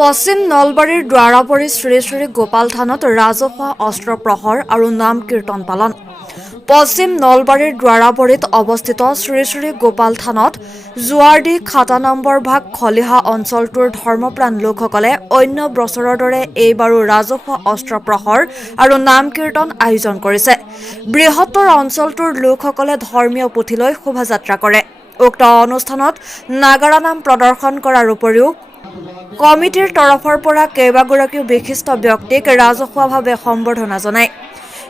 পশ্চিম নলবাৰীৰ দ্বাৰাপৰি শ্ৰী শ্ৰী গোপাল থানত ৰাজহুৱা অস্ত্ৰ প্ৰহৰ আৰু নাম কীৰ্তন পালন। পশ্চিম নলবাৰীৰ দ্বাৰাপৰিত অৱস্থিত শ্ৰী শ্ৰী গোপাল থানত জোৱাৰডি খাটা নম্বৰ ভাগ খলিহা অঞ্চলটোৰ ধৰ্মপ্ৰাণ লোকসকলে অন্য বছৰৰ দৰে এইবাৰো ৰাজহুৱা অস্ত্ৰ প্ৰহৰ আৰু নাম কীৰ্তন আয়োজন কৰিছে। বৃহত্তৰ অঞ্চলটোৰ লোকসকলে ধৰ্মীয় পুথি লৈ শোভাযাত্ৰা কৰে। উক্ত অনুষ্ঠানত নাগাৰা নাম প্ৰদৰ্শন কৰাৰ উপৰিও কমিটিৰ তৰফৰ পৰা কেইবাগৰাকীও বিশিষ্ট ব্যক্তিক ৰাজহুৱাভাৱে সম্বৰ্ধনা জনায়।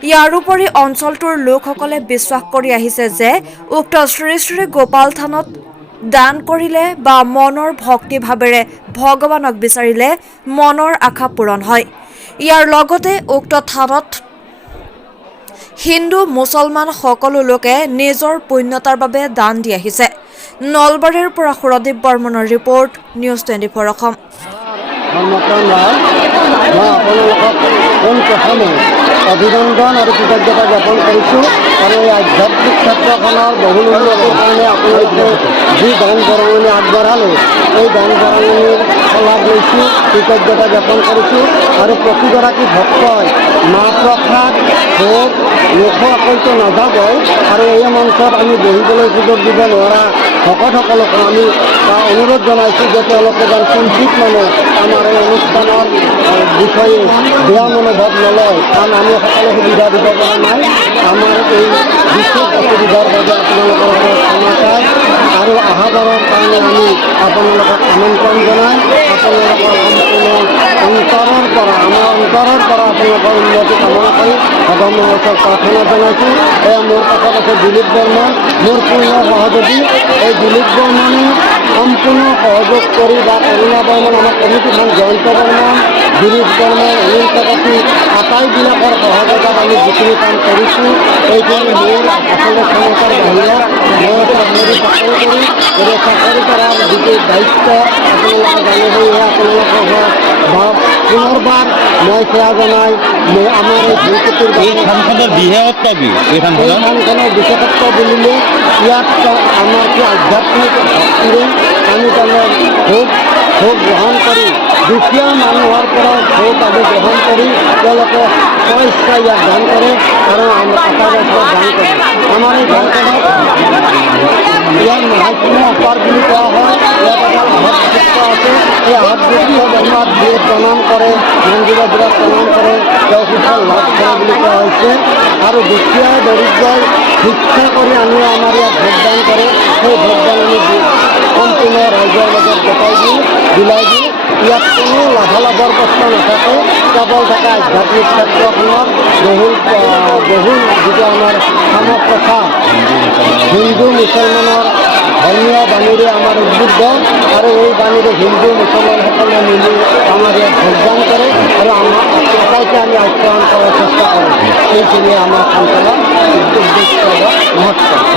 ইয়াৰোপৰি অঞ্চলটোৰ লোকসকলে বিশ্বাস কৰি আহিছে যে উক্ত শ্ৰী শ্ৰী গোপাল থানত দান কৰিলে বা মনৰ ভক্তিভাৱেৰে ভগৱানক বিচাৰিলে মনৰ আশা পূৰণ হয়। ইয়াৰ লগতে উক্ত থানত হিন্দু মুছলমান সকলো লোকে নিজৰ পুণ্যতাৰ বাবে দান দি আহিছে। নলবাৰীৰ পৰা সুৰদীপ বৰ্মনৰ ৰিপৰ্ট, নিউজ 24 অসম। অভিনন্দন আৰু কৃতজ্ঞতা জ্ঞাপন কৰিছোঁ আৰু এই আধ্যাত্মিক ক্ষেত্ৰখনৰ বহুল উন্নতিৰ কাৰণে আপোনালোকে যি দান বৰঙণি আগবঢ়ালে এই দান বৰঙণিৰ শলাগ লৈছোঁ, কৃতজ্ঞতা জ্ঞাপন কৰিছোঁ আৰু প্ৰতিগৰাকী ভক্তই মাহ প্ৰসাদ ভোগ নোখোৱাকৈতো নাযাবই আৰু এই মঞ্চত আমি বহিবলৈ সুযোগ দিব নোৱাৰা ভকতসকলকো আমি অনুৰোধ জনাইছোঁ যে তেওঁলোকে যেন কিঞ্চিত মানে আমাৰ এই অনুষ্ঠানৰ বিষয়ে বেয়া মনোভাৱ নলয়, কাৰণ আমি সকলো সুবিধা দিব পৰা নাই। আমাৰ এই বিশেষ অসুবিধাৰ বাবে আপোনালোকৰ ওচৰত ক্ষমা চাই আৰু অহাবাৰৰ কাৰণে আমি আপোনালোকক আমন্ত্ৰণ জনাই আপোনালোকৰ সম্পূৰ্ণ অন্তৰৰ পৰা আমাৰ অন্তৰৰ পৰা আপোনালোকৰ উন্নতি কামনা কৰি ভগৱানৰ ওচৰত প্ৰাৰ্থনা জনাইছোঁ। এয়া মোৰ কাষত আছে দিলীপ বৰ্মন, মোৰ পূৰ্ণ সহযোগী। এই দিলীপ বৰ্মনে সম্পূৰ্ণ সহযোগ কৰি বা অৰুণা বৰ্মন আমাৰ কমিটিখন জয়ন্ত বৰ্মন, দিলীপ বৰ্মন, অনিল কাকতি আটাইবিলাকৰ সহযোগত আমি যিখিনি কাম কৰিছোঁ এইখিনি মোৰ আচলতে ক্ষমতাৰ বাহিৰত মই চাকৰি কৰি এই চাকৰি কৰাৰ যিটো দায়িত্ব আপোনালোকে জানে সেয়েহে আপোনালোকৰ পুনৰবাৰ মই সেয়া জনাই আমাৰ এই ভূলকুটিৰ থানখনৰ বিশেষত্ব কি? এই থানখনৰ বিশেষত্ব বুলিলে ইয়াত আমাৰ কি আধ্যাত্মিক ভক্তিৰে আমি তাৰমানে ভোগ গ্ৰহণ কৰি দুখীয়া মানুহৰ পৰা ভোগ আদি গ্ৰহণ কৰি তেওঁলোকে স্বইচ্ছা ইয়াত দান কৰে আৰু আটাইবোৰ দান কৰে। আমাৰ এই থানখনত ইয়াৰ মাহাত্ম্য অপাৰ বুলি কোৱা হয়। ইয়াত এটা আহত আছে, এই আহত বেমাৰ দিয়ে প্ৰণাম কৰে, মন্দিৰৰ পৰা প্ৰণাম কৰে, তেওঁ সুফল লাভ কৰে বুলি কোৱা হৈছে। আৰু দুখীয়া দৰিদ্ৰই ভিক্ষা কৰি আনিও আমাৰ ইয়াত ভোটদান কৰে, সেই ভোটদান আমি সম্পূৰ্ণ ৰাইজৰ লগত গতাই দিওঁ, বিলাই দিওঁ। ইয়াত কোনো লাভালাভৰ প্ৰশ্ন নাথাকে, কেৱল থাকে আধ্যাত্মিক ক্ষেত্ৰখনৰ বহুল যিটো আমাৰ সমপ্ৰথা হিন্দু মুছলমানৰ ধৰ্মীয় বাণীৰে আমাৰ উদ্বুদ্ধ আৰু এই বাণীৰে হিন্দু মুছলমানসকলে মিলি আমাৰ ইয়াত ভোটদান কৰে আৰু আমাৰ আটাইকে আমি আপ্যায়ন কৰাৰ চেষ্টা কৰোঁ। এইখিনিয়ে আমাৰ অঞ্চলৰ উদ্দেশ্য মহত্ব।